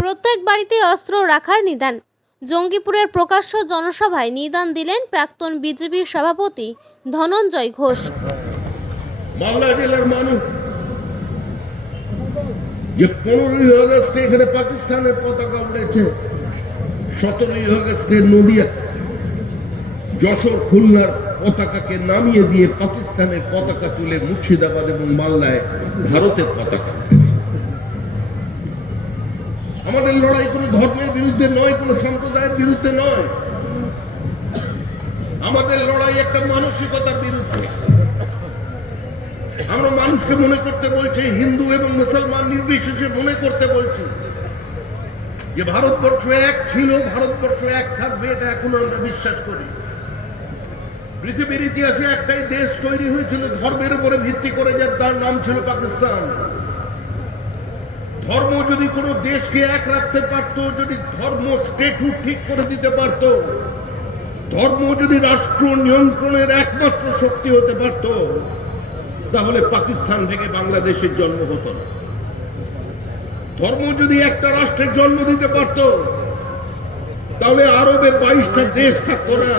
প্রত্যেক বাড়িতে অস্ত্র রাখার নিদান। জঙ্গিপুরের প্রকাশ্য জনসভায় নিদান দিলেন প্রাক্তন বিজেপির সভাপতি ধনঞ্জয় ঘোষ। যে পনেরোই আগস্টে এখানে পাকিস্তানের পতাকা সতেরোই আগস্টে নদিয়া, যশোর খুলনার পতাকাকে নামিয়ে দিয়ে পাকিস্তানের পতাকা তুলে মুর্শিদাবাদ এবং মালদায় ভারতের পতাকা। আমাদের লড়াই কোনো ধর্মের বিরুদ্ধে নয়, কোনো সম্প্রদায়ের বিরুদ্ধে নয়। আমাদের লড়াই একটা মানসিকতার বিরুদ্ধে। আমরা মানুষকে মনে করতে বলছি, হিন্দু এবং মুসলমান নির্বিশেষে মনে করতে বলছি যে ভারতবর্ষ এক ছিল, ভারতবর্ষ এক থাকবে, এটা এখনও আমরা বিশ্বাস করি। পৃথিবীর ইতিহাসে একটাই দেশ তৈরি হয়েছিল ধর্মের উপরে ভিত্তি করে, যার তার নাম ছিল পাকিস্তান। ধর্ম যদি কোনো দেশকে এক রাখতে পারত, যদি ধর্ম স্টেটু ঠিক করে দিতে পারত, ধর্ম যদি রাষ্ট্র নিয়ন্ত্রণের একমাত্র শক্তি হতে পারত, তাহলে পাকিস্তান থেকে বাংলাদেশের জন্ম হতো না। ধর্ম যদি একটা রাষ্ট্রের জন্ম দিতে পারত, তাহলে আরবে বাইশটা দেশ থাকতো না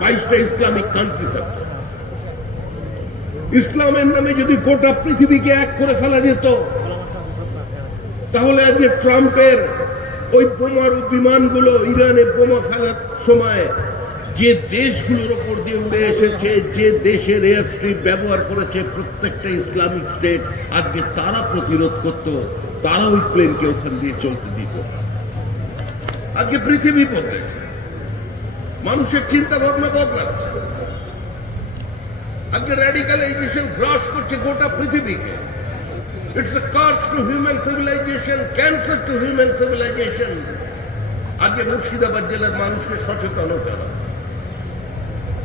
বাইশটা ইসলামিক কান্ট্রি থাকতো। ইসলামের নামে যদি গোটা পৃথিবীকে এক করে ফেলা যেত তাহলে আজকে ট্রাম্পের ওই বোমার বিমানগুলো ইরানে বোমা ফেলার সময় যে দেশগুলোর ওপর দিয়ে উড়ে এসেছে, যে দেশের এয়ার স্ট্রিপ ব্যবহার করেছে প্রত্যেকটা ইসলামিক স্টেট, আজকে তারা প্রতিরোধ করত, তারা ওই প্লেনকে ওখান দিয়ে চলতে দিত। আজকে পৃথিবী বদলেছে। মানুষের চিন্তা ভাবনা বদলাচ্ছে। আজকে র্যাডিক্যালাইজেশন গ্রাস করছে গোটা পৃথিবীকে। It's a curse to human civilisation cancer to human civilisation আজকে মুর্শিদাবাদ জেলার মানুষকে সচেতন হতে হবে।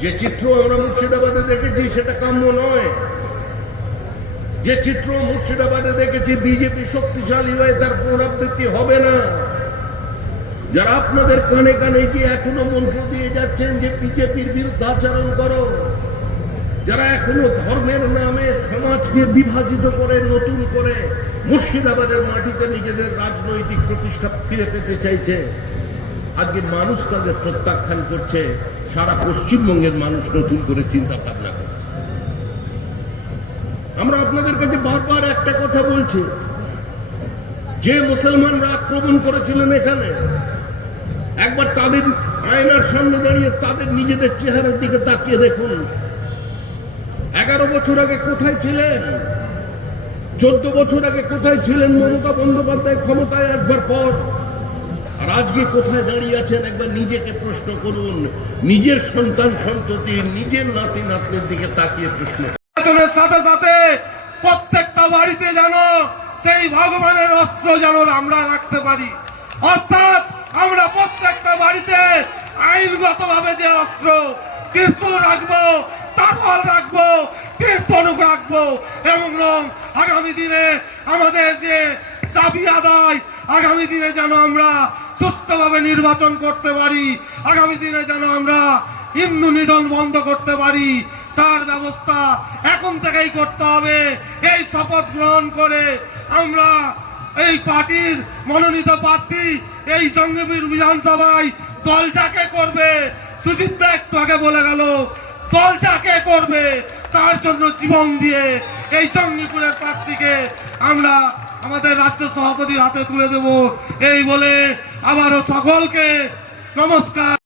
যে চিত্র আমরা মুর্শিদাবাদে দেখেছি, সেটা কাম্য নয়। যে চিত্র মুর্শিদাবাদে দেখেছি, বিজেপি শক্তিশালী হয়ে তার পুনরাবৃত্তি হবে না। যারা আপনাদের কানে কানে গিয়ে এখনও মন্ত্র দিয়ে যাচ্ছেন যে বিজেপির বিরুদ্ধে আচরণ করো, যারা এখনও ধর্মের নামে সমাজকে বিভাজিত করে, নতুন করে মুর্শিদাবাদের মাটিতে নিজেদের রাজনৈতিক প্রতিষ্ঠা ফিরে পেতে চাইছে। আজকে মানুষ তাদের প্রত্যাখ্যান করছে, সারা পশ্চিমবঙ্গের মানুষ নতুন করে চিন্তা ভাবনা করে আমরা আপনাদের কাছে বারবার একটা কথা বলছি, যে মুসলমানরা আক্রমণ করেছিলেন এখানে, একবার তাদের আয়নার সামনে দাঁড়িয়ে তাদের নিজেদের চেহারার দিকে তাকিয়ে দেখুন। এগারো বছর আগে কোথায় ছিলেন? চোদ্দ বছর আগে কোথায় ছিলেন মমতা বন্দ্যোপাধ্যায় ক্ষমতায় আসবার পর? আর আজকে কোথায় দাঁড়িয়ে আছেন? একবার নিজেকে প্রশ্ন করুন। নিজের সন্তান সন্ততি, নিজের নাতি নাতনির দিকে তাকিয়ে প্রশ্ন সাথে সাথে প্রত্যেকটা বাড়িতে যেন সেই ভগবানের অস্ত্র যেন আমরা রাখতে পারি। অর্থাৎ আমরা প্রত্যেকটা বাড়িতে আইনগত ভাবে যে অস্ত্র, ত্রিশূল রাখব তারওয়াল রাখব। কীর্তনুক রং আগামী দিনে আমাদের যে দাবি আদায়, আগামী দিনে যেন আমরা সুস্থভাবে নির্বাচন করতে পারি, আগামী দিনে যেন আমরা হিন্দু নিধন বন্ধ করতে পারি, তার ব্যবস্থা এখন থেকেই করতে হবে। এই শপথ গ্রহণ করে আমরা এই পার্টির মনোনীত প্রার্থী, এই জঙ্গিবীর বিধানসভায় দলটাকে করবে? সুচিত্রা একটু আগে বলে গেল দলটাকে করবে? তার জন্য জীবন দিয়ে এই জঙ্গিপুরের প্রার্থীকে আমরা আমাদের রাজ্য সভাপতির হাতে তুলে দেব। এই বলে আবারও সকলকে নমস্কার।